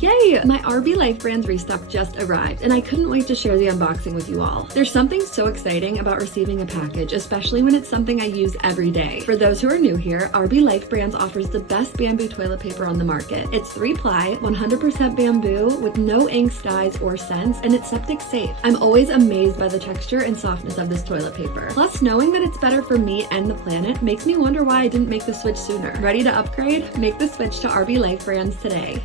Yay! My RB Life Brands restock just arrived, and I couldn't wait to share the unboxing with you all. There's something so exciting about receiving a package, especially when it's something I use every day. For those who are new here, RB Life Brands offers the best bamboo toilet paper on the market. It's 3-ply, 100% bamboo, with no inks, dyes, or scents, and it's septic safe. I'm always amazed by the texture and softness of this toilet paper. Plus, knowing that it's better for me and the planet makes me wonder why I didn't make the switch sooner. Ready to upgrade? Make the switch to RB Life Brands today.